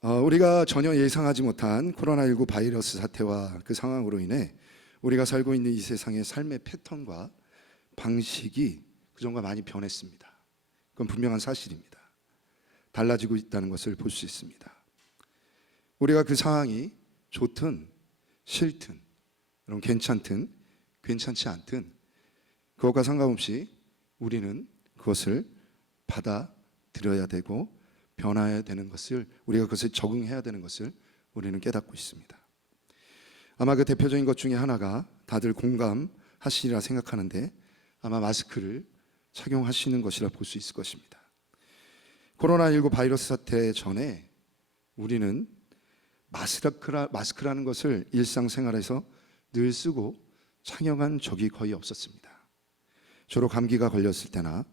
우리가 전혀 예상하지 못한 코로나19 바이러스 사태와 그 상황으로 인해 우리가 살고 있는 이 세상의 삶의 패턴과 방식이 그전과 많이 변했습니다. 그건 분명한 사실입니다. 달라지고 있다는 것을 볼 수 있습니다. 우리가 그 상황이 좋든 싫든 여러분 괜찮든 괜찮지 않든 그것과 상관없이 우리는 그것을 받아들여야 되고 변화해야 되는 것을, 우리가 그것에 적응해야 되는 것을 우리는 깨닫고 있습니다. 아마 그 대표적인 것 중에 하나가 다들 공감하시리라 생각하는데 아마 마스크를 착용하시는 것이라 볼 수 있을 것입니다. 코로나19 바이러스 사태 전에 우리는 마스크라는 것을 일상생활에서 늘 쓰고 착용한 적이 거의 없었습니다. 주로 감기가 걸렸을 때나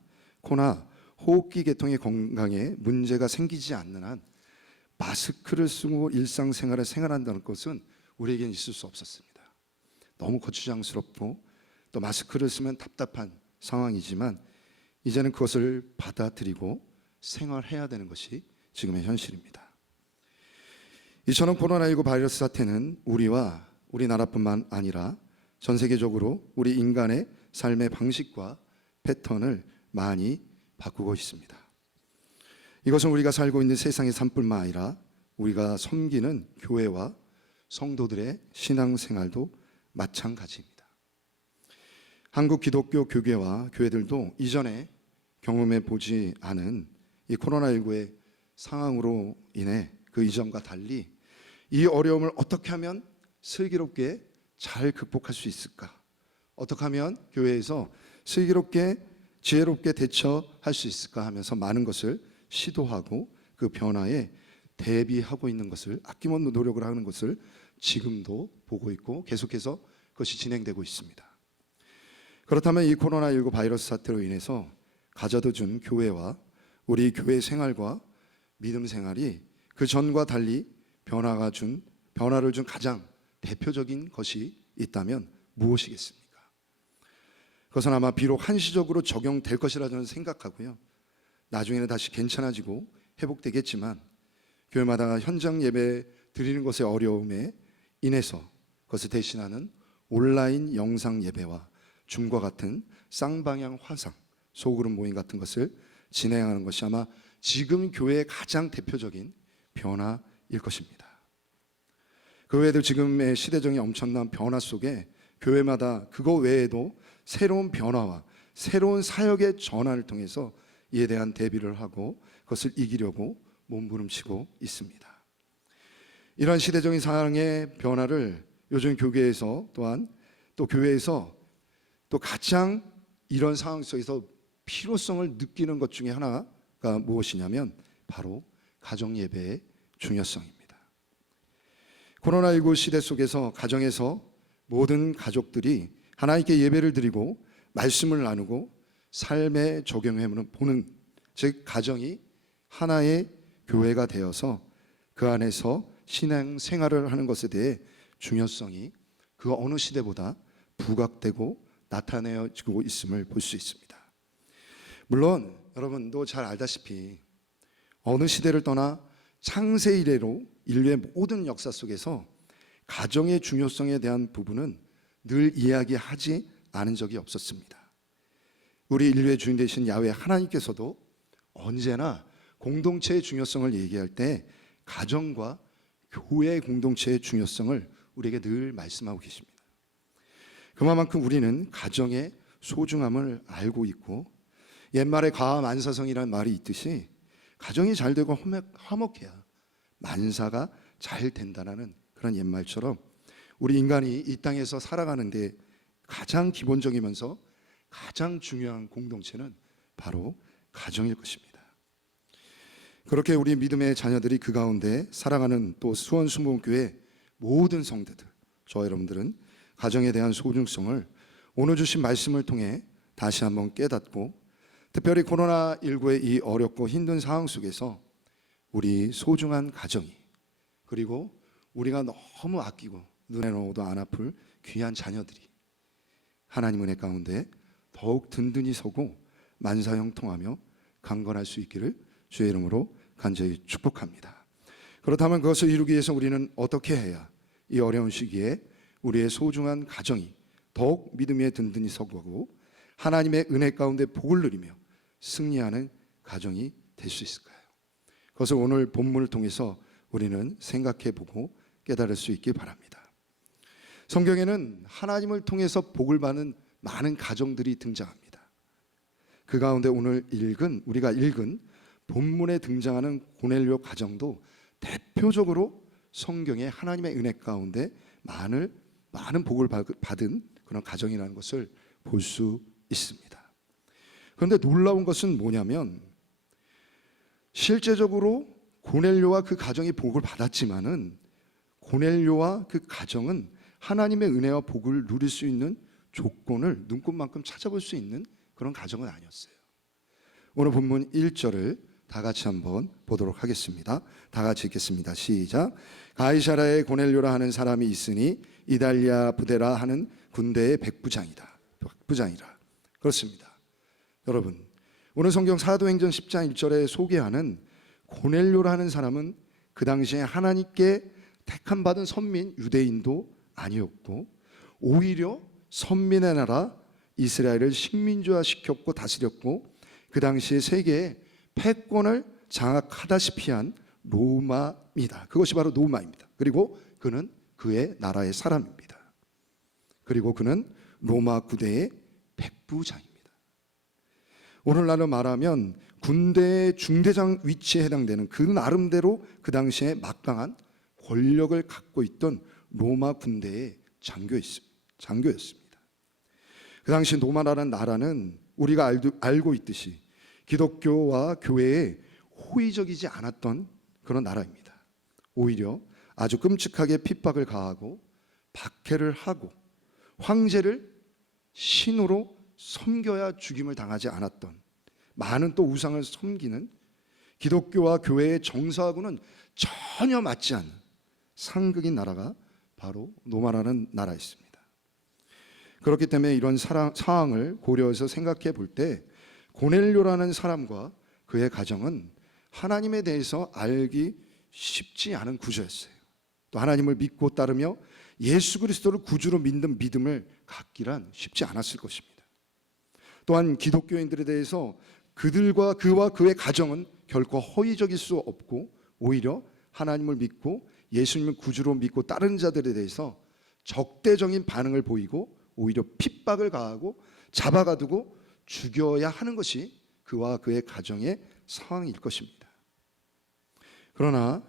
코나 호흡기 계통의 건강에 문제가 생기지 않는 한 마스크를 쓰고 일상생활을 생활한다는 것은 우리에겐 있을 수 없었습니다. 너무 거추장스럽고 또 마스크를 쓰면 답답한 상황이지만 이제는 그것을 받아들이고 생활해야 되는 것이 지금의 현실입니다. 이처럼 코로나19 바이러스 사태는 우리와 우리나라뿐만 아니라 전 세계적으로 우리 인간의 삶의 방식과 패턴을 많이 바꾸고 있습니다. 이것은 우리가 살고 있는 세상의 삶뿐만 아니라 우리가 섬기는 교회와 성도들의 신앙생활도 마찬가지입니다. 한국 기독교 교계와 교회들도 이전에 경험해 보지 않은 이 코로나19의 상황으로 인해 그 이전과 달리 이 어려움을 어떻게 하면 슬기롭게 잘 극복할 수 있을까? 어떻게 하면 교회에서 슬기롭게 지혜롭게 대처할 수 있을까 하면서 많은 것을 시도하고 그 변화에 대비하고 있는 것을, 아낌없는 노력을 하는 것을 지금도 보고 있고 계속해서 그것이 진행되고 있습니다. 그렇다면 이 코로나19 바이러스 사태로 인해서 가져다 준 교회와 우리 교회 생활과 믿음 생활이 그 전과 달리 변화를 준 가장 대표적인 것이 있다면 무엇이겠습니까? 그것은 아마 비록 한시적으로 적용될 것이라 저는 생각하고요. 나중에는 다시 괜찮아지고 회복되겠지만 교회마다 현장 예배 드리는 것의 어려움에 인해서 그것을 대신하는 온라인 영상 예배와 줌과 같은 쌍방향 화상, 소그룹 모임 같은 것을 진행하는 것이 아마 지금 교회의 가장 대표적인 변화일 것입니다. 그 외에도 지금의 시대적인 엄청난 변화 속에 교회마다 그거 외에도 새로운 변화와 새로운 사역의 전환을 통해서 이에 대한 대비를 하고 그것을 이기려고 몸부림치고 있습니다. 이러한 시대적인 상황의 변화를 요즘 교계에서 또한 또 교회에서 또 가장 이런 상황 속에서 필요성을 느끼는 것 중에 하나가 무엇이냐면 바로 가정예배의 중요성입니다. 코로나19 시대 속에서 가정에서 모든 가족들이 하나님께 예배를 드리고 말씀을 나누고 삶에 적용해 보는, 즉 가정이 하나의 교회가 되어서 그 안에서 신앙 생활을 하는 것에 대해 중요성이 그 어느 시대보다 부각되고 나타내지고 있음을 볼 수 있습니다. 물론 여러분도 잘 알다시피 어느 시대를 떠나 창세 이래로 인류의 모든 역사 속에서 가정의 중요성에 대한 부분은 늘 이야기하지 않은 적이 없었습니다. 우리 인류의 주인 되신 야훼 하나님께서도 언제나 공동체의 중요성을 얘기할 때 가정과 교회의 공동체의 중요성을 우리에게 늘 말씀하고 계십니다. 그만큼 우리는 가정의 소중함을 알고 있고 옛말에 가만사성이라는 말이 있듯이 가정이 잘 되고 화목해야 만사가 잘 된다는 그런 옛말처럼 우리 인간이 이 땅에서 살아가는데 가장 기본적이면서 가장 중요한 공동체는 바로 가정일 것입니다. 그렇게 우리 믿음의 자녀들이 그 가운데 살아가는 또 수원순복음교회 모든 성도들, 저와 여러분들은 가정에 대한 소중성을 오늘 주신 말씀을 통해 다시 한번 깨닫고 특별히 코로나19의 이 어렵고 힘든 상황 속에서 우리 소중한 가정이 그리고 우리가 너무 아끼고 눈에 넣어도 안 아플 귀한 자녀들이 하나님 은혜 가운데 더욱 든든히 서고 만사형통하며 강건할 수 있기를 주의 이름으로 간절히 축복합니다. 그렇다면 그것을 이루기 위해서 우리는 어떻게 해야 이 어려운 시기에 우리의 소중한 가정이 더욱 믿음에 든든히 서고 하나님의 은혜 가운데 복을 누리며 승리하는 가정이 될 수 있을까요? 그것을 오늘 본문을 통해서 우리는 생각해 보고 깨달을 수 있길 바랍니다. 성경에는 하나님을 통해서 복을 받는 많은 가정들이 등장합니다. 그 가운데 오늘 우리가 읽은 본문에 등장하는 고넬료 가정도 대표적으로 성경에 하나님의 은혜 가운데 많은 복을 받은 그런 가정이라는 것을 볼 수 있습니다. 그런데 놀라운 것은 뭐냐면 실제적으로 고넬료와 그 가정이 복을 받았지만은 고넬료와 그 가정은 하나님의 은혜와 복을 누릴 수 있는 조건을 눈꽃만큼 찾아볼 수 있는 그런 가정은 아니었어요. 오늘 본문 1절을 다 같이 한번 보도록 하겠습니다. 다 같이 읽겠습니다. 시작. 가이사라에 고넬료라 하는 사람이 있으니 이달리아 부데라 하는 군대의 백부장이라. 그렇습니다. 여러분, 오늘 성경 사도행전 10장 1절에 소개하는 고넬료라는 사람은 그 당시에 하나님께 택함 받은 선민 유대인도 아니었고 오히려 선민의 나라 이스라엘을 식민지화 시켰고 다스렸고 그 당시에 세계의 패권을 장악하다시피 한 로마입니다. 그것이 바로 로마입니다. 그리고 그는 그의 나라의 사람입니다. 그리고 그는 로마 군대의 백부장입니다. 오늘날로 말하면 군대의 중대장 위치에 해당되는 그 나름대로 그 당시에 막강한 권력을 갖고 있던 로마 군대의 장교였습니다. 그 당시 로마라는 나라는 우리가 알고 있듯이 기독교와 교회에 호의적이지 않았던 그런 나라입니다. 오히려 아주 끔찍하게 핍박을 가하고 박해를 하고 황제를 신으로 섬겨야 죽임을 당하지 않았던, 많은 또 우상을 섬기는 기독교와 교회의 정서하고는 전혀 맞지 않는 상극인 나라가 바로 로마라는 나라였습니다. 그렇기 때문에 이런 상황을 고려해서 생각해 볼 때 고넬료라는 사람과 그의 가정은 하나님에 대해서 알기 쉽지 않은 구조였어요. 또 하나님을 믿고 따르며 예수 그리스도를 구주로 믿는 믿음을 갖기란 쉽지 않았을 것입니다. 또한 기독교인들에 대해서 그와 그의 가정은 결코 허위적일 수 없고 오히려 하나님을 믿고 예수님을 구주로 믿고 따르는 자들에 대해서 적대적인 반응을 보이고 오히려 핍박을 가하고 잡아가두고 죽여야 하는 것이 그와 그의 가정의 상황일 것입니다. 그러나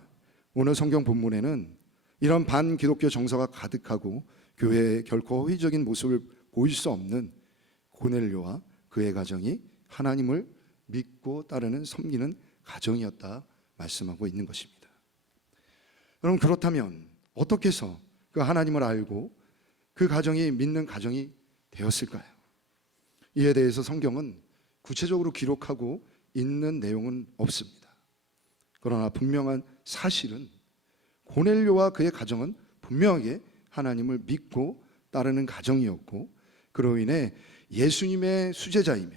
오늘 성경 본문에는 이런 반기독교 정서가 가득하고 교회에 결코 허위적인 모습을 보일 수 없는 고넬료와 그의 가정이 하나님을 믿고 따르는 섬기는 가정이었다 말씀하고 있는 것입니다. 여러분, 그렇다면 어떻게 해서 그 하나님을 알고 그 가정이 믿는 가정이 되었을까요? 이에 대해서 성경은 구체적으로 기록하고 있는 내용은 없습니다. 그러나 분명한 사실은 고넬료와 그의 가정은 분명하게 하나님을 믿고 따르는 가정이었고 그로 인해 예수님의 수제자이며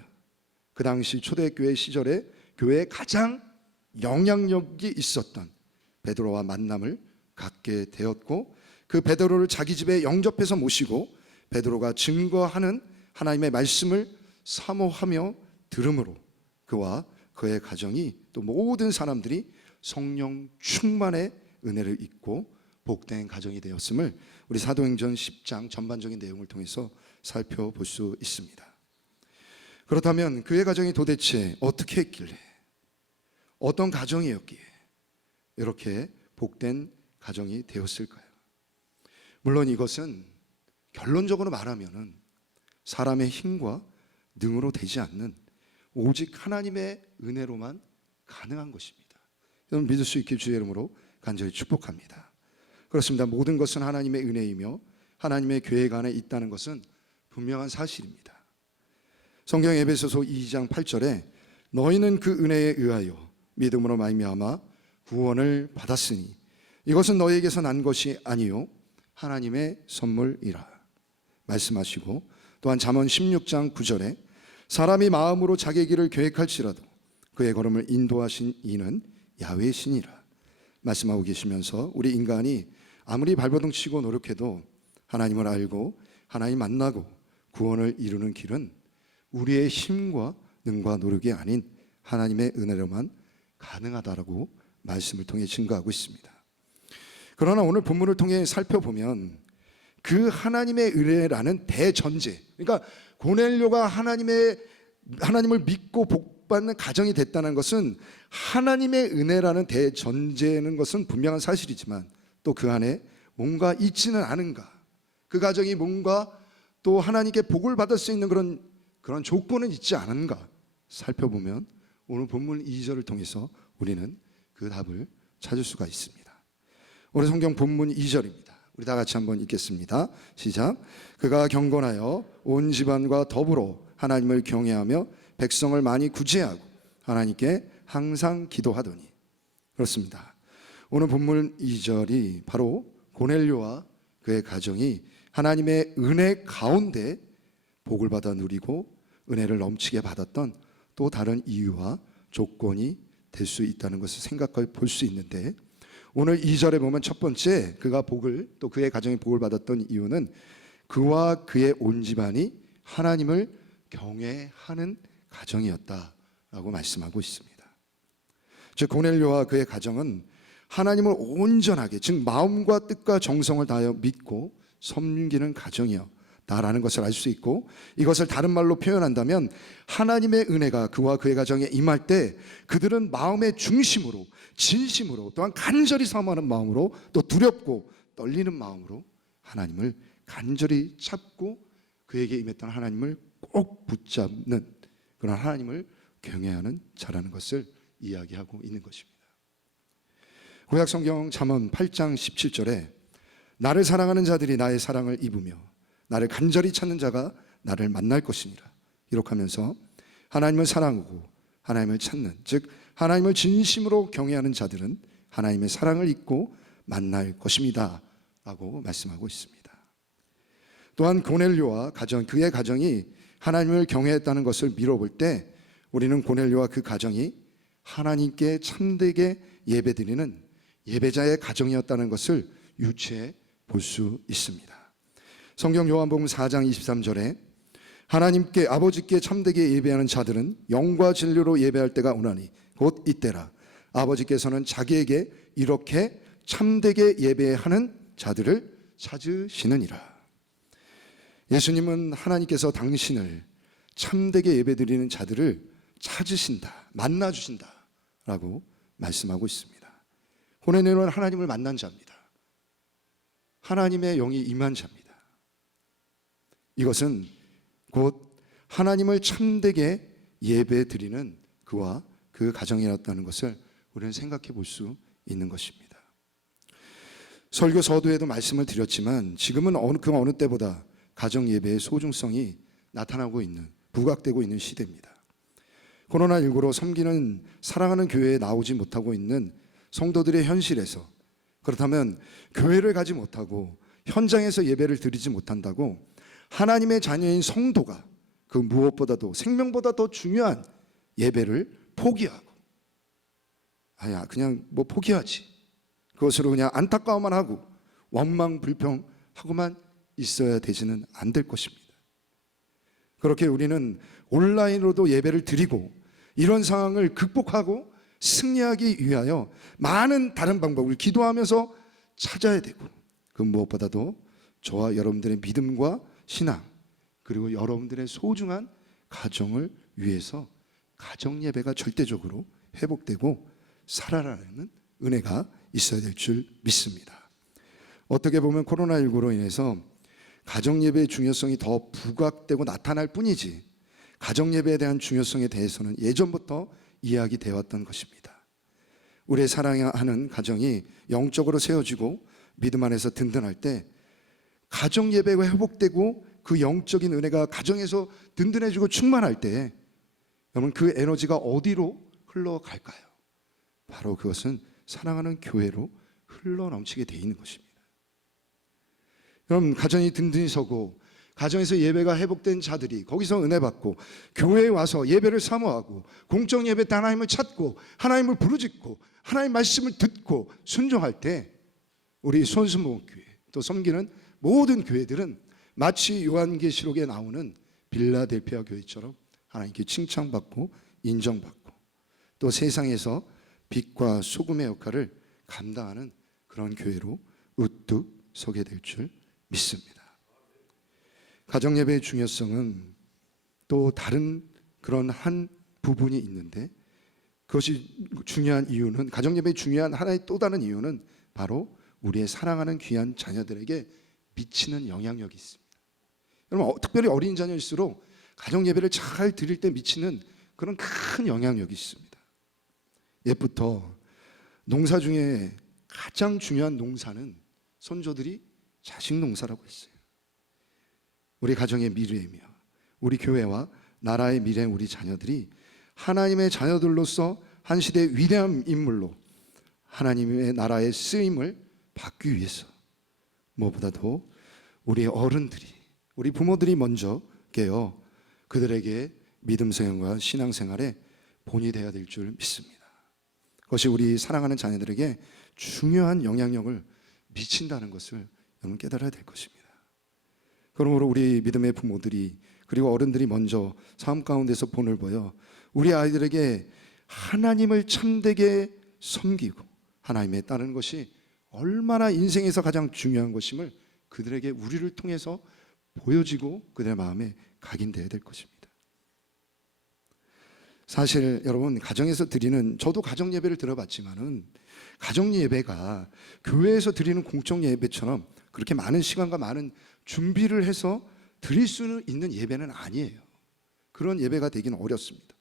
그 당시 초대교회 시절에 교회에 가장 영향력이 있었던 베드로와 만남을 갖게 되었고 그 베드로를 자기 집에 영접해서 모시고 베드로가 증거하는 하나님의 말씀을 사모하며 들음으로 그와 그의 가정이 또 모든 사람들이 성령 충만의 은혜를 입고 복된 가정이 되었음을 우리 사도행전 10장 전반적인 내용을 통해서 살펴볼 수 있습니다. 그렇다면 그의 가정이 도대체 어떻게 했길래, 어떤 가정이었기에 이렇게 복된 가정이 되었을까요? 물론 이것은 결론적으로 말하면은 사람의 힘과 능으로 되지 않는 오직 하나님의 은혜로만 가능한 것입니다. 여러분, 믿을 수 있게 주의 이름으로 간절히 축복합니다. 그렇습니다. 모든 것은 하나님의 은혜이며 하나님의 계획 안에 있다는 것은 분명한 사실입니다. 성경 에베소서 2장 8절에 너희는 그 은혜에 의하여 믿음으로 말미암아 구원을 받았으니 이것은 너희에게서 난 것이 아니요 하나님의 선물이라 말씀하시고, 또한 잠언 16장 9절에 사람이 마음으로 자기 길을 계획할지라도 그의 걸음을 인도하신 이는 야훼신이라 말씀하고 계시면서 우리 인간이 아무리 발버둥 치고 노력해도 하나님을 알고 하나님 만나고 구원을 이루는 길은 우리의 힘과 능과 노력이 아닌 하나님의 은혜로만 가능하다라고 말씀을 통해 증거하고 있습니다. 그러나 오늘 본문을 통해 살펴보면 그 하나님의 은혜라는 대전제, 그러니까 고넬료가 하나님을 믿고 복받는 가정이 됐다는 것은 하나님의 은혜라는 대전제는 것은 분명한 사실이지만 또 그 안에 뭔가 있지는 않은가, 그 가정이 뭔가 또 하나님께 복을 받을 수 있는 그런 조건은 있지 않은가 살펴보면 오늘 본문 2절을 통해서 우리는 그 답을 찾을 수가 있습니다. 오늘 성경 본문 2절입니다. 우리 다 같이 한번 읽겠습니다. 시작. 그가 경건하여 온 집안과 더불어 하나님을 경외하며 백성을 많이 구제하고 하나님께 항상 기도하더니. 그렇습니다. 오늘 본문 2절이 바로 고넬료와 그의 가정이 하나님의 은혜 가운데 복을 받아 누리고 은혜를 넘치게 받았던 또 다른 이유와 조건이 될 수 있다는 것을 생각해 볼 수 있는데, 오늘 2절에 보면 첫 번째 그가 복을, 또 그의 가정이 복을 받았던 이유는 그와 그의 온 집안이 하나님을 경외하는 가정이었다라고 말씀하고 있습니다. 즉 고넬료와 그의 가정은 하나님을 온전하게, 즉 마음과 뜻과 정성을 다하여 믿고 섬기는 가정이었다라는 것을 알 수 있고, 이것을 다른 말로 표현한다면 하나님의 은혜가 그와 그의 가정에 임할 때 그들은 마음의 중심으로, 진심으로, 또한 간절히 사모하는 마음으로, 또 두렵고 떨리는 마음으로 하나님을 간절히 찾고 그에게 임했던 하나님을 꼭 붙잡는 그런 하나님을 경외하는 자라는 것을 이야기하고 있는 것입니다. 구약성경 잠언 8장 17절에 나를 사랑하는 자들이 나의 사랑을 입으며 나를 간절히 찾는 자가 나를 만날 것이니라 기록하면서 하나님을 사랑하고 하나님을 찾는, 즉 하나님을 진심으로 경외하는 자들은 하나님의 사랑을 입고 만날 것입니다 라고 말씀하고 있습니다. 또한 고넬료와 그의 가정이 하나님을 경외했다는 것을 미뤄볼 때 우리는 고넬료와 그 가정이 하나님께 참되게 예배드리는 예배자의 가정이었다는 것을 유추해 볼 수 있습니다. 성경 요한복음 4장 23절에 하나님께 아버지께 참되게 예배하는 자들은 영과 진리로 예배할 때가 오나니 곧 이때라. 아버지께서는 자기에게 이렇게 참되게 예배하는 자들을 찾으시느니라. 예수님은 하나님께서 당신을 참되게 예배드리는 자들을 찾으신다, 만나주신다 라고 말씀하고 있습니다. 고넬료는 하나님을 만난 자입니다. 하나님의 영이 임한 자입니다. 이것은 곧 하나님을 참되게 예배드리는 그와 그 가정이었다는 것을 우리는 생각해 볼 수 있는 것입니다. 설교 서두에도 말씀을 드렸지만 지금은 그 어느 때보다 가정 예배의 소중성이 나타나고 있는, 부각되고 있는 시대입니다. 코로나19로 섬기는, 사랑하는 교회에 나오지 못하고 있는 성도들의 현실에서, 그렇다면 교회를 가지 못하고 현장에서 예배를 드리지 못한다고 하나님의 자녀인 성도가 그 무엇보다도 생명보다 더 중요한 예배를 포기하고, 그냥 포기하지, 그것으로 그냥 안타까워만 하고 원망 불평하고만 있어야 되지는 안 될 것입니다. 그렇게 우리는 온라인으로도 예배를 드리고 이런 상황을 극복하고 승리하기 위하여 많은 다른 방법을 기도하면서 찾아야 되고, 그 무엇보다도 저와 여러분들의 믿음과 신앙, 그리고 여러분들의 소중한 가정을 위해서 가정 예배가 절대적으로 회복되고 살아나는 은혜가 있어야 될 줄 믿습니다. 어떻게 보면 코로나19로 인해서 가정 예배의 중요성이 더 부각되고 나타날 뿐이지 가정 예배에 대한 중요성에 대해서는 예전부터 이야기되어 왔던 것입니다. 우리의 사랑하는 가정이 영적으로 세워지고 믿음 안에서 든든할 때 가정 예배가 회복되고 그 영적인 은혜가 가정에서 든든해지고 충만할 때 여러분 그 에너지가 어디로 흘러갈까요? 바로 그것은 사랑하는 교회로 흘러 넘치게 돼 있는 것입니다. 여러분 가정이 든든히 서고 가정에서 예배가 회복된 자들이 거기서 은혜 받고 교회에 와서 예배를 사모하고 공적 예배 때 하나님을 찾고 하나님을 부르짖고 하나님 말씀을 듣고 순종할 때 우리 손수목교회 또 섬기는 모든 교회들은 마치 요한계시록에 나오는 빌라델피아 교회처럼 하나님께 칭찬받고 인정받고 또 세상에서 빛과 소금의 역할을 감당하는 그런 교회로 우뚝 서게 될 줄 믿습니다. 가정예배의 중요성은 또 다른 그런 한 부분이 있는데 그것이 중요한 이유는 가정예배의 중요한 하나의 또 다른 이유는 바로 우리의 사랑하는 귀한 자녀들에게 미치는 영향력이 있습니다. 여러분 특별히 어린 자녀일수록 가정예배를 잘 드릴 때 미치는 그런 큰 영향력이 있습니다. 옛부터 농사 중에 가장 중요한 농사는 손조들이 자식 농사라고 했어요. 우리 가정의 미래이며 우리 교회와 나라의 미래 우리 자녀들이 하나님의 자녀들로서 한 시대의 위대한 인물로 하나님의 나라의 쓰임을 받기 위해서 무엇보다도 우리 어른들이 우리 부모들이 먼저 깨어 그들에게 믿음 생활과 신앙 생활에 본이 되어야 될 줄 믿습니다. 그것이 우리 사랑하는 자녀들에게 중요한 영향력을 미친다는 것을 여러분 깨달아야 될 것입니다. 그러므로 우리 믿음의 부모들이 그리고 어른들이 먼저 삶 가운데서 본을 보여 우리 아이들에게 하나님을 참되게 섬기고 하나님에 따르는 것이 얼마나 인생에서 가장 중요한 것임을 그들에게 우리를 통해서 보여지고 그들의 마음에 각인되어야 될 것입니다. 사실 여러분 가정에서 드리는 저도 가정 예배를 들어봤지만은 가정 예배가 교회에서 드리는 공적 예배처럼 그렇게 많은 시간과 많은 준비를 해서 드릴 수 있는 예배는 아니에요. 그런 예배가 되기는 어렵습니다.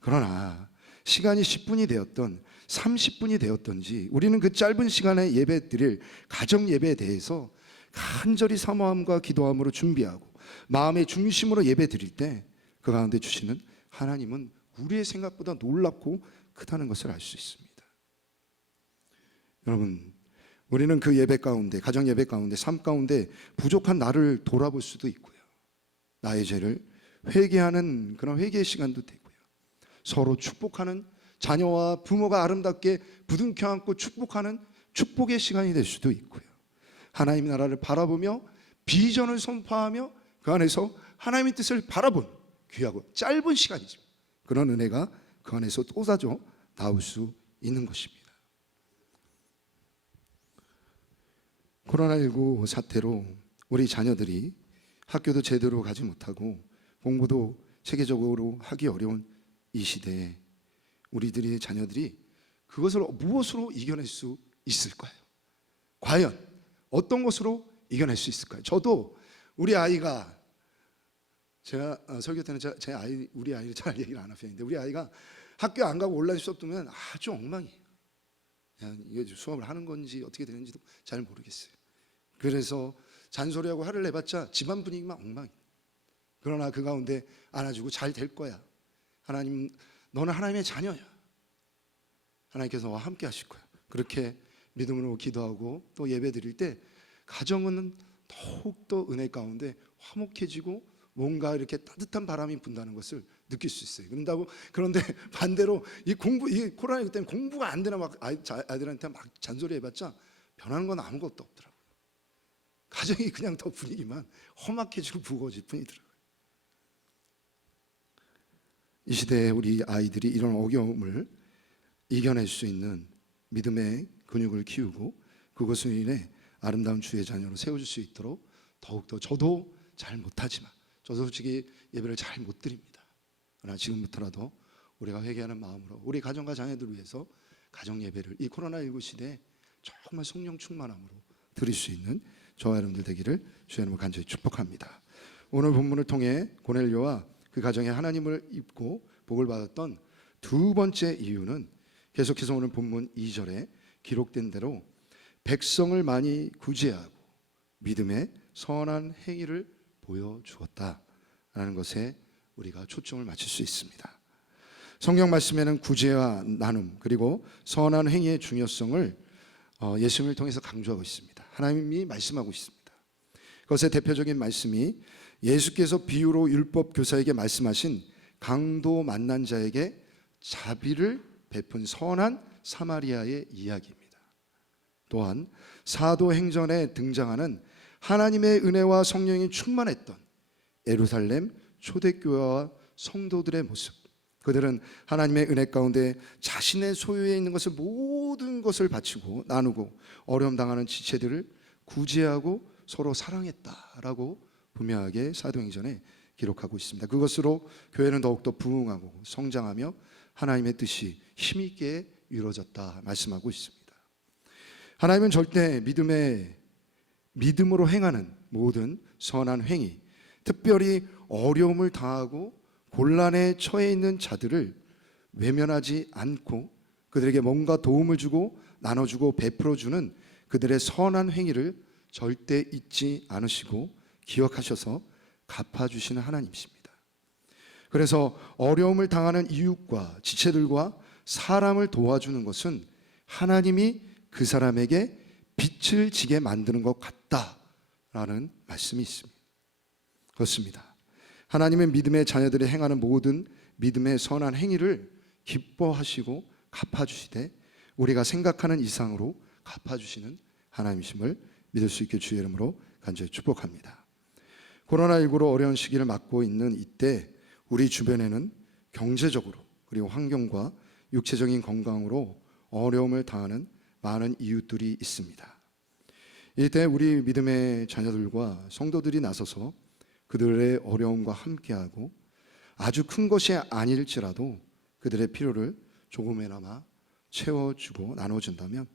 그러나 시간이 10분이 되었던 30분이 되었던지 우리는 그 짧은 시간에 예배 드릴 가정 예배에 대해서 간절히 사모함과 기도함으로 준비하고 마음의 중심으로 예배 드릴 때 그 가운데 주시는 하나님은 우리의 생각보다 놀랍고 크다는 것을 알 수 있습니다. 여러분 우리는 그 예배 가운데 가정 예배 가운데 삶 가운데 부족한 나를 돌아볼 수도 있고요. 나의 죄를 회개하는 그런 회개의 시간도 되고요. 서로 축복하는 자녀와 부모가 아름답게 부둥켜 안고 축복하는 축복의 시간이 될 수도 있고요. 하나님 나라를 바라보며 비전을 선포하며 그 안에서 하나님의 뜻을 바라본 귀하고 짧은 시간이죠. 그런 은혜가 그 안에서 쏟아져 나올 수 있는 것입니다. 코로나19 사태로 우리 자녀들이 학교도 제대로 가지 못하고 공부도 체계적으로 하기 어려운 이 시대에 우리들의 자녀들이 그것을 무엇으로 이겨낼 수 있을까요? 과연 어떤 것으로 이겨낼 수 있을까요? 저도 우리 아이가 제가 설교 때는 우리 아이를 잘 얘기를 안 하는데 우리 아이가 학교 안 가고 온라인 수업 듣면 아주 엉망이에요. 이게 수업을 하는 건지 어떻게 되는지도 잘 모르겠어요. 그래서 잔소리하고 화를 내봤자 집안 분위기만 엉망이에요. 그러나 그 가운데 안아주고 잘 될 거야. 하나님, 너는 하나님의 자녀야. 하나님께서 너와 함께 하실 거야. 그렇게 믿음으로 기도하고 또 예배 드릴 때 가정은 더욱더 은혜 가운데 화목해지고 뭔가 이렇게 따뜻한 바람이 분다는 것을 느낄 수 있어요. 그런데 반대로 이 코로나19 때문에 공부가 안 되나 막 아이들한테 막 잔소리 해봤자 변하는 건 아무것도 없더라고요. 가정이 그냥 더 분위기만 험악해지고 무거워질 뿐이더라고요. 이 시대에 우리 아이들이 이런 어려움을 이겨낼 수 있는 믿음의 근육을 키우고 그것으로 인해 아름다운 주의 자녀로 세워질 수 있도록 더욱더 저도 잘 못하지만 저도 솔직히 예배를 잘 못 드립니다. 그러나 지금부터라도 우리가 회개하는 마음으로 우리 가정과 자녀들을 위해서 가정 예배를 이 코로나19 시대에 정말 성령 충만함으로 드릴 수 있는 저와 여러분들 되기를 주의 이름으로 간절히 축복합니다. 오늘 본문을 통해 고넬료와 그 가정에 하나님을 입고 복을 받았던 두 번째 이유는 계속해서 오늘 본문 2절에 기록된 대로 백성을 많이 구제하고 믿음의 선한 행위를 보여주었다라는 것에 우리가 초점을 맞출 수 있습니다. 성경 말씀에는 구제와 나눔 그리고 선한 행위의 중요성을 예수님을 통해서 강조하고 있습니다. 하나님이 말씀하고 있습니다. 그것의 대표적인 말씀이 예수께서 비유로 율법 교사에게 말씀하신 강도 만난 자에게 자비를 베푼 선한 사마리아의 이야기입니다. 또한 사도행전에 등장하는 하나님의 은혜와 성령이 충만했던 예루살렘 초대교회와 성도들의 모습, 그들은 하나님의 은혜 가운데 자신의 소유에 있는 것을 모든 것을 바치고 나누고 어려움 당하는 지체들을 구제하고 서로 사랑했다라고 분명하게 사도행전에 기록하고 있습니다. 그것으로 교회는 더욱더 부흥하고 성장하며 하나님의 뜻이 힘있게 이루어졌다 말씀하고 있습니다. 하나님은 절대 믿음으로 행하는 모든 선한 행위, 특별히 어려움을 당하고 곤란에 처해 있는 자들을 외면하지 않고 그들에게 뭔가 도움을 주고 나눠주고 베풀어주는 그들의 선한 행위를 절대 잊지 않으시고 기억하셔서 갚아주시는 하나님이십니다. 그래서 어려움을 당하는 이웃과 지체들과 사람을 도와주는 것은 하나님이 그 사람에게 빛을 지게 만드는 것 같다라는 말씀이 있습니다. 그렇습니다. 하나님은 믿음의 자녀들이 행하는 모든 믿음의 선한 행위를 기뻐하시고 갚아주시되 우리가 생각하는 이상으로 갚아주시는 하나님이심을 믿을 수 있게 주의 이름으로 간절히 축복합니다. 코로나19로 어려운 시기를 맞고 있는 이때 우리 주변에는 경제적으로 그리고 환경과 육체적인 건강으로 어려움을 당하는 많은 이웃들이 있습니다. 이때 우리 믿음의 자녀들과 성도들이 나서서 그들의 어려움과 함께하고 아주 큰 것이 아닐지라도 그들의 필요를 조금이나마 채워주고 나눠준다면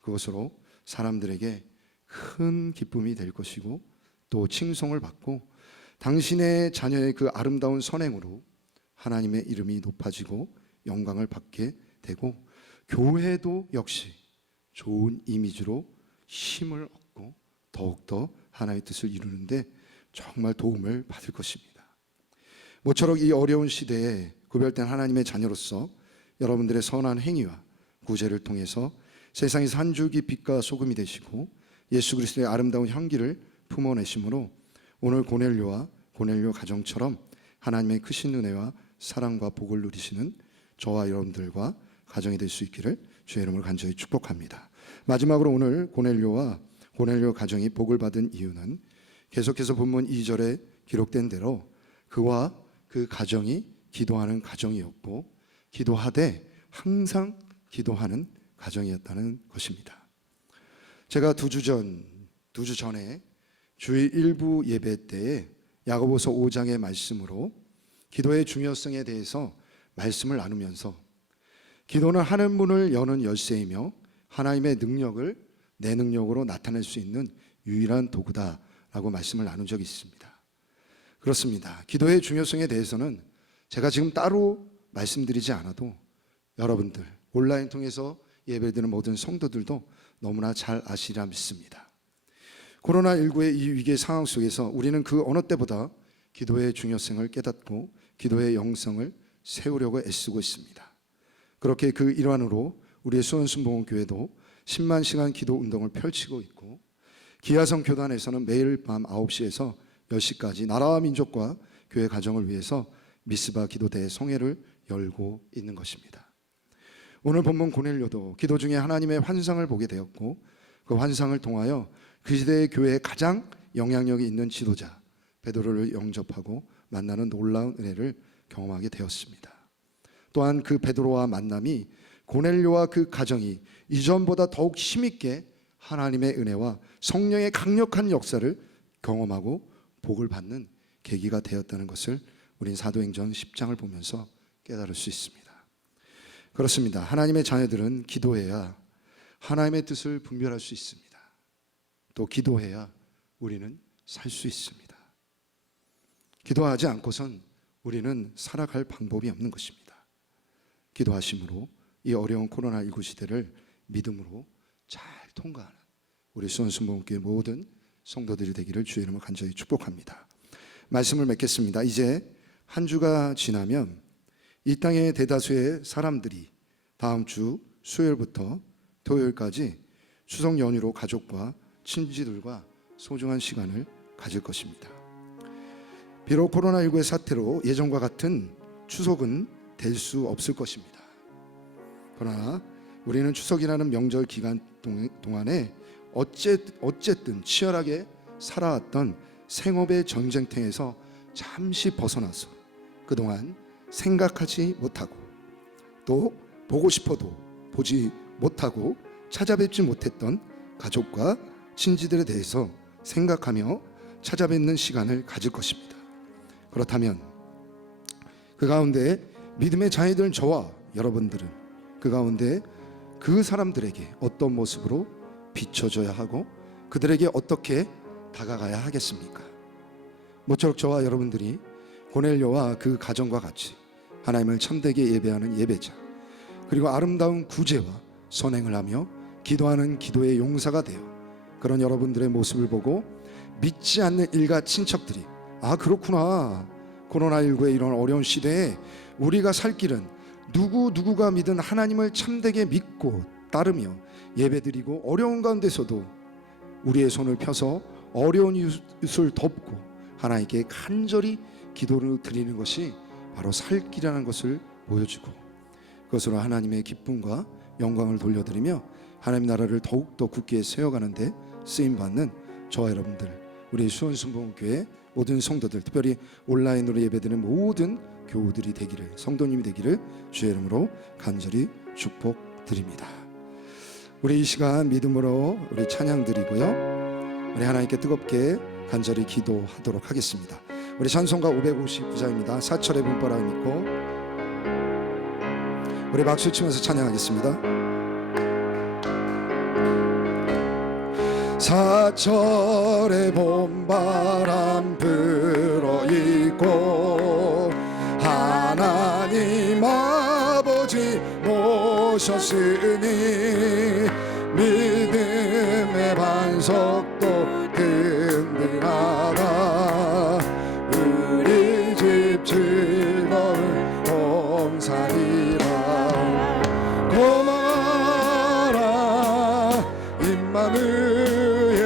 그것으로 사람들에게 큰 기쁨이 될 것이고 또 칭송을 받고 당신의 자녀의 그 아름다운 선행으로 하나님의 이름이 높아지고 영광을 받게 되고 교회도 역시 좋은 이미지로 힘을 얻고 더욱더 하나님의 뜻을 이루는데 정말 도움을 받을 것입니다. 모처럼 이 어려운 시대에 구별된 하나님의 자녀로서 여러분들의 선한 행위와 구제를 통해서 세상에서 한 줄기 빛과 소금이 되시고 예수 그리스도의 아름다운 향기를 품어내심으로 오늘 고넬료와 고넬료 가정처럼 하나님의 크신 은혜와 사랑과 복을 누리시는 저와 여러분들과 가정이 될 수 있기를 주의 이름으로 간절히 축복합니다. 마지막으로 오늘 고넬료와 고넬료 가정이 복을 받은 이유는 계속해서 본문 2절에 기록된 대로 그와 그 가정이 기도하는 가정이었고 기도하되 항상 기도하는 가정이었다는 것입니다. 제가 두 주 전에 주일 일부 예배 때에 야고보서 5장의 말씀으로 기도의 중요성에 대해서 말씀을 나누면서 기도는 하늘 문을 여는 열쇠이며 하나님의 능력을 내 능력으로 나타낼 수 있는 유일한 도구다라고 말씀을 나눈 적이 있습니다. 그렇습니다. 기도의 중요성에 대해서는 제가 지금 따로 말씀드리지 않아도 여러분들 온라인 통해서 예배드리는 모든 성도들도 너무나 잘 아시리라 믿습니다. 코로나19의 이 위기의 상황 속에서 우리는 그 어느 때보다 기도의 중요성을 깨닫고 기도의 영성을 세우려고 애쓰고 있습니다. 그렇게 그 일환으로 우리의 수원순복음교회도 10만 시간 기도 운동을 펼치고 있고 기아성 교단에서는 매일 밤 9시에서 10시까지 나라와 민족과 교회 가정을 위해서 미스바 기도대 성회를 열고 있는 것입니다. 오늘 본문 고넬료도 기도 중에 하나님의 환상을 보게 되었고 그 환상을 통하여 그 시대의 교회에 가장 영향력이 있는 지도자 베드로를 영접하고 만나는 놀라운 은혜를 경험하게 되었습니다. 또한 그 베드로와 만남이 고넬료와 그 가정이 이전보다 더욱 힘있게 하나님의 은혜와 성령의 강력한 역사를 경험하고 복을 받는 계기가 되었다는 것을 우린 사도행전 10장을 보면서 깨달을 수 있습니다. 그렇습니다. 하나님의 자녀들은 기도해야 하나님의 뜻을 분별할 수 있습니다. 또 기도해야 우리는 살 수 있습니다. 기도하지 않고선 우리는 살아갈 방법이 없는 것입니다. 기도하심으로 이 어려운 코로나19 시대를 믿음으로 잘 통과하는 우리 수원순복음교회 모든 성도들이 되기를 주의 이름으로 간절히 축복합니다. 말씀을 맺겠습니다. 이제 한 주가 지나면 이 땅의 대다수의 사람들이 다음 주 수요일부터 토요일까지 추석 연휴로 가족과 친지들과 소중한 시간을 가질 것입니다. 비록 코로나19의 사태로 예전과 같은 추석은 될 수 없을 것입니다. 그러나 우리는 추석이라는 명절 기간 동안에 어쨌든 치열하게 살아왔던 생업의 전쟁터에서 잠시 벗어나서 그동안 생각하지 못하고 또 보고 싶어도 보지 못하고 찾아뵙지 못했던 가족과 친지들에 대해서 생각하며 찾아뵙는 시간을 가질 것입니다. 그렇다면 그 가운데 믿음의 자녀들 저와 여러분들은 그 가운데 그 사람들에게 어떤 모습으로 비춰줘야 하고 그들에게 어떻게 다가가야 하겠습니까? 모쪼록 저와 여러분들이 고넬료와 그 가정과 같이 하나님을 참되게 예배하는 예배자, 그리고 아름다운 구제와 선행을 하며 기도하는 기도의 용사가 되어 그런 여러분들의 모습을 보고 믿지 않는 일가 친척들이 아 그렇구나, 코로나19의 이런 어려운 시대에 우리가 살 길은 누구가 믿은 하나님을 참되게 믿고 따르며 예배드리고 어려운 가운데서도 우리의 손을 펴서 어려운 이웃을 돕고 하나님께 간절히 기도를 드리는 것이 바로 살 길이라는 것을 보여주고 그것으로 하나님의 기쁨과 영광을 돌려드리며 하나님 나라를 더욱더 굳게 세워가는데 쓰임받는 저와 여러분들, 우리 수원순복음교회 모든 성도들, 특별히 온라인으로 예배드리는 모든 교우들이 되기를, 성도님이 되기를 주의 이름으로 간절히 축복드립니다. 우리 이 시간 믿음으로 우리 찬양 드리고요, 우리 하나님께 뜨겁게 간절히 기도하도록 하겠습니다. 우리 찬송가 559장입니다. 사철의 분바람 믿고 우리 박수 치면서 찬양하겠습니다. 사철의 봄바람 불어있고 하나님 아버지 모셨으니 믿음의 반석도 든든하다. 우리 집 즐거운 봄살이라 고마워라 임마누엘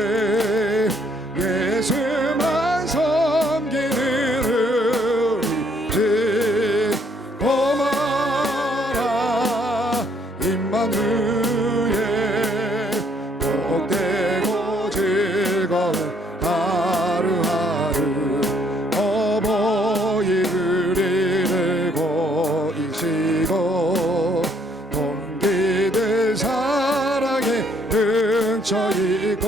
예수만 섬기는 우리 집 고마워라 임마누엘 복되고 즐거운 하루하루 어버이 그리를 고이시고 동기들 사랑에 등쳐있고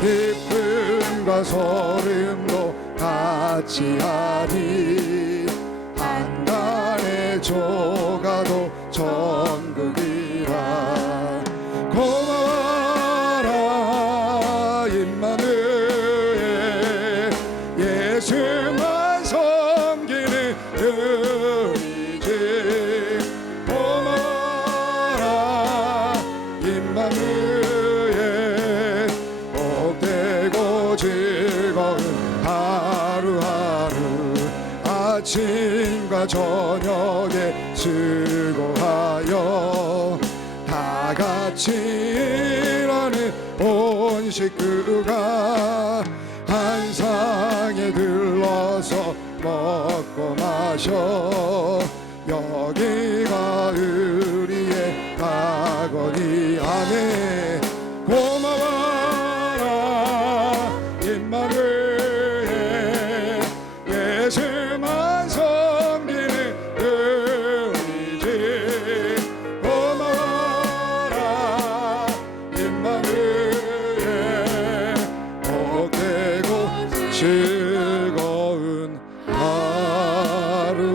기쁨과 소름도 같이 하니 한간의 조가도 천국이라 고마워라 임마누엘 예수만 섬기는 우리 집 고마워라 임마누엘 복되고 즐거운 하루하루 아침과 저녁에 수고하여 다 같이 일하는 온 식구가 한 상에 들러서 먹고 마셔 여기가 우리의 가거니 아멘. 고마워라 임마누엘 예수만 섬기는 우리 집 고마워라 임마누엘 복되고 즐거운 하루하루.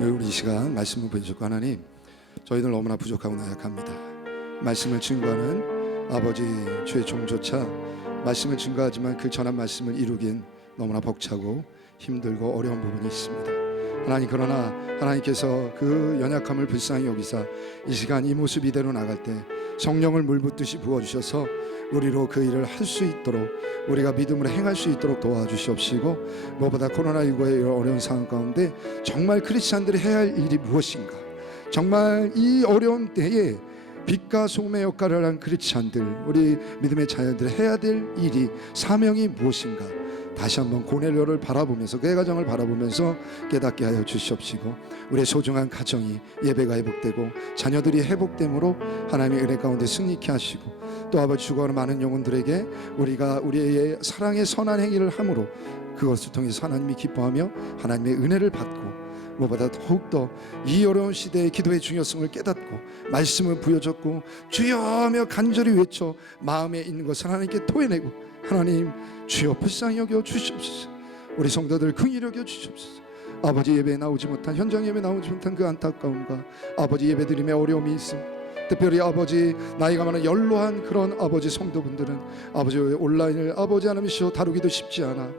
우리 이 시간 말씀을 보여주셨고 하나님, 저희들 너무나 부족하고 나약합니다. 말씀을 증거하는 아버지 주의 종조차 말씀을 증거하지만 그 전한 말씀을 이루긴 너무나 벅차고 힘들고 어려운 부분이 있습니다. 하나님, 그러나 하나님께서 그 연약함을 불쌍히 여기사 이 시간 이 모습 이대로 나갈 때 성령을 물붓듯이 부어주셔서 우리로 그 일을 할 수 있도록 우리가 믿음으로 행할 수 있도록 도와주시옵시고, 무엇보다 코로나19의 어려운 상황 가운데 정말 크리스찬들이 해야 할 일이 무엇인가, 정말 이 어려운 때에 빛과 소금의 역할을 한 크리스찬들, 우리 믿음의 자녀들 해야 될 일이, 사명이 무엇인가 다시 한번 고넬료를 바라보면서, 그의 가정을 바라보면서 깨닫게 하여 주시옵시고, 우리의 소중한 가정이 예배가 회복되고 자녀들이 회복됨으로 하나님의 은혜 가운데 승리케 하시고, 또 아버지 죽어가는 많은 영혼들에게 우리가 우리의 사랑의 선한 행위를 함으로 그것을 통해서 하나님이 기뻐하며 하나님의 은혜를 받고, 무엇보다 더욱더 이 어려운 시대의 기도의 중요성을 깨닫고 말씀을 부여줬고 주여 하며 간절히 외쳐 마음에 있는 것을 하나님께 토해내고, 하나님 주여 불쌍히 여겨 주시옵소서. 우리 성도들 긍휼히 여겨 주시옵소서. 아버지 예배에 나오지 못한, 현장 예배에 나오지 못한 그 안타까움과 아버지 예배드림에 어려움이 있음, 특별히 아버지 나이가 많은 연로한 그런 아버지 성도분들은 아버지 온라인을 아버지 하나님이시여 다루기도 쉽지 않아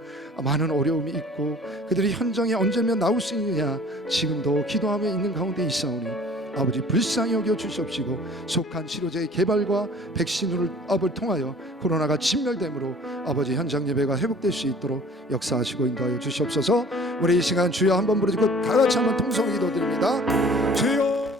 많은 어려움이 있고, 그들이 현장에 언제면 나올 수 있느냐 지금도 기도하며 있는 가운데 있사오니 아버지 불쌍히 여겨 주시옵시고, 속한 치료제의 개발과 백신을 통하여 코로나가 진멸됨으로 아버지 현장 예배가 회복될 수 있도록 역사하시고 인도하여 주시옵소서. 우리 이 시간 주여 한번 부르짖고 다 같이 한번 통성기도 드립니다.